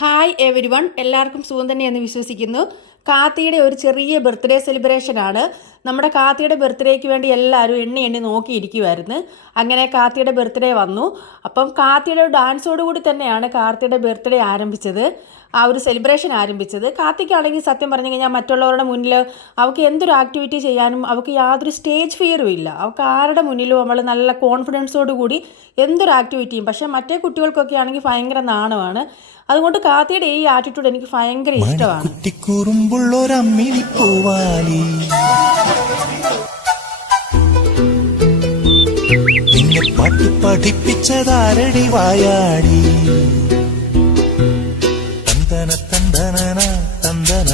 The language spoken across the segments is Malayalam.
ഹായ് എവരിവൺ, എല്ലാവർക്കും സുഖം തന്നെയെന്ന് വിശ്വസിക്കുന്നു. കാത്തിയുടെ ഒരു ചെറിയ ബർത്ത്ഡേ സെലിബ്രേഷനാണ്. നമ്മുടെ കാത്തിയുടെ ബർത്ത്ഡേക്ക് വേണ്ടി എല്ലാവരും എണ്ണി നോക്കിയിരിക്കുമായിരുന്നു. അങ്ങനെ കാത്തിയുടെ ബർത്ത്ഡേ വന്നു. അപ്പം കാത്തിയുടെ ഡാൻസോടുകൂടി തന്നെയാണ് കാത്തിയുടെ ബർത്ത്ഡേ ആരംഭിച്ചത്, ആ ഒരു സെലിബ്രേഷൻ ആരംഭിച്ചത്. കാത്തിക്കാണെങ്കിൽ സത്യം പറഞ്ഞു കഴിഞ്ഞാൽ മറ്റുള്ളവരുടെ മുന്നിൽ അവൾക്ക് എന്തൊരു ആക്ടിവിറ്റി ചെയ്യാനും അവൾക്ക് യാതൊരു സ്റ്റേജ് ഫിയറും ഇല്ല. അവൾക്ക് ആരുടെ മുന്നിലും അവൾ നല്ല കോൺഫിഡൻസോടു കൂടി എന്തൊരു ആക്ടിവിറ്റിയും. പക്ഷേ മറ്റേ കുട്ടികൾക്കൊക്കെ ആണെങ്കിൽ ഭയങ്കര നാണമാണ്. അതുകൊണ്ട് കാത്തിയുടെ ഈ ആറ്റിറ്റ്യൂഡ് എനിക്ക് ഭയങ്കര ഇഷ്ടമാണ്. പാട്ട് പഠിപ്പിച്ചതാരടി വായാടി തന്തന തന്തന തന്തന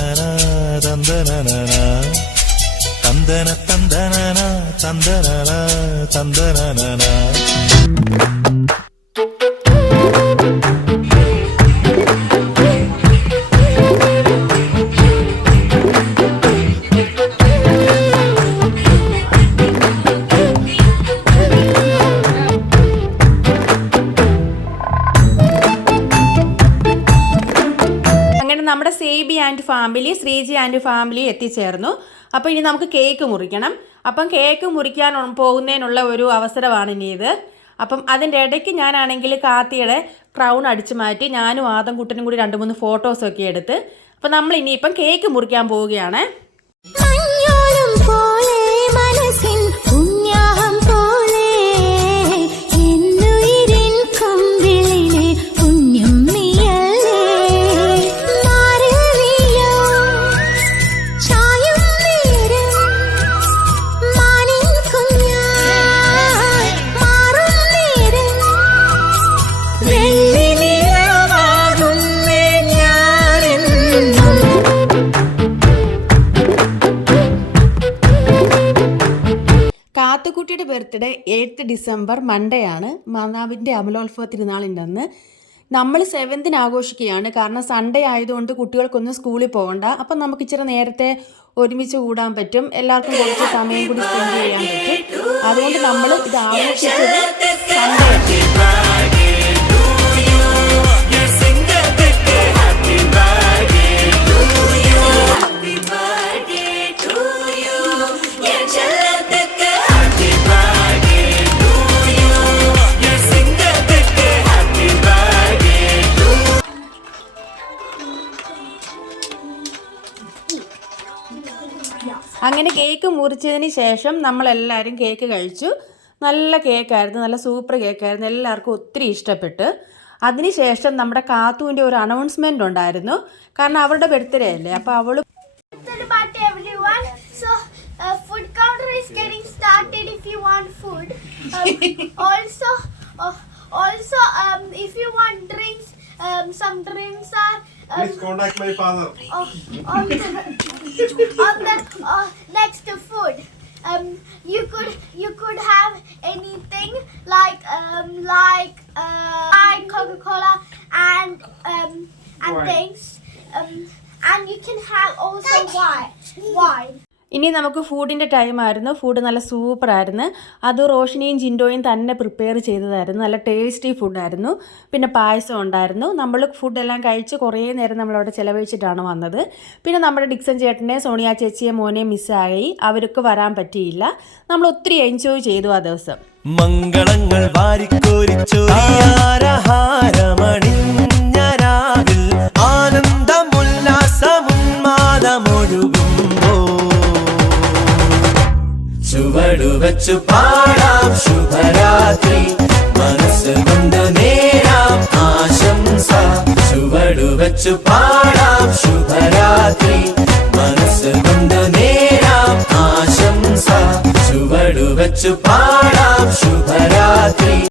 തന്തന തന്തന തന്തന തന്തന തന്തന. നമ്മുടെ Seby and family, Sreeji and family എത്തിച്ചേർന്നു. അപ്പോൾ ഇനി നമുക്ക് കേക്ക് മുറിക്കണം. അപ്പം കേക്ക് മുറിക്കാൻ പോകുന്നതിനുള്ള ഒരു അവസരമാണ് ഇനി ഇത്. അപ്പം അതിൻ്റെ ഇടയ്ക്ക് ഞാനാണെങ്കിൽ കാത്തിയുടെ ക്രൗൺ അടിച്ചു മാറ്റി ഞാനും ആദംകുട്ടനും കൂടി 2-3 ഫോട്ടോസൊക്കെ എടുത്ത്. അപ്പം നമ്മൾ ഇനിയിപ്പം കേക്ക് മുറിക്കാൻ പോവുകയാണ്. കാത്തുക്കുട്ടിയുടെ ബർത്ത്ഡേ 8 ഡിസംബർ മൺഡേ ആണ്. മാതാവിൻ്റെ അമലോത്സവ തിരുനാളിൻ്റെ അന്ന്. നമ്മൾ 7th ആഘോഷിക്കുകയാണ്. കാരണം സൺഡേ ആയതുകൊണ്ട് കുട്ടികൾക്കൊന്നും സ്കൂളിൽ പോകണ്ട. അപ്പം നമുക്ക് ഇച്ചിരി നേരത്തെ ഒരുമിച്ച് കൂടാൻ പറ്റും, എല്ലാവർക്കും കുറച്ച് സമയം കൂടി സ്പെൻഡ് ചെയ്യാൻ പറ്റും. അതുകൊണ്ട് നമ്മൾ ഇത് ആഘോഷിച്ചത് സൺഡേ. അങ്ങനെ കേക്ക് മുറിച്ചതിന് ശേഷം നമ്മളെല്ലാവരും കേക്ക് കഴിച്ചു. നല്ല കേക്കായിരുന്നു, നല്ല സൂപ്പർ കേക്കായിരുന്നു, എല്ലാവർക്കും ഒത്തിരി ഇഷ്ടപ്പെട്ട്. അതിനുശേഷം നമ്മുടെ കാത്തുവിൻ്റെ ഒരു അനൗൺസ്മെൻ്റ് ഉണ്ടായിരുന്നു. കാരണം അവളുടെ ബർത്ത്ഡേ അല്ലേ, അപ്പോൾ അവൾ food counter is getting started if you want food. Also, if you want drinks, some drinks are. Please contact my father. On the next to food. You could have anything like Coca-Cola and things. And you can have also wine. ഇനി നമുക്ക് ഫുഡിൻ്റെ ടൈമായിരുന്നു. ഫുഡ് നല്ല സൂപ്പറായിരുന്നു. അത് റോഷിനിയും ജിൻഡോയും തന്നെ പ്രിപ്പയർ ചെയ്തതായിരുന്നു. നല്ല ടേസ്റ്റി ഫുഡായിരുന്നു. പിന്നെ പായസം ഉണ്ടായിരുന്നു. നമ്മൾ ഫുഡെല്ലാം കഴിച്ച് കുറേ നേരം നമ്മളവിടെ ചിലവഴിച്ചിട്ടാണ് വന്നത്. പിന്നെ നമ്മുടെ ഡിക്സൺ ചേട്ടനെ, സോണിയ ചേച്ചിയെ, മോനെ മിസ്സായി. അവർക്ക് വരാൻ പറ്റിയില്ല. നമ്മൾ ഒത്തിരി എൻജോയ് ചെയ്തു ആ ദിവസം. മംഗളങ്ങൾ ചുവടുവച്ചു പാടാം ശുഭരാത്രി, മനസ്സ് കൊണ്ട് നേരാം ആശംസ. ചുവടുവച്ചു പാടാം ശുഭരാത്രി, മനസ്സ് കൊണ്ട് നേരാം ആശംസ. ചുവടുവച്ചു പാടാം ശുഭരാത്രി.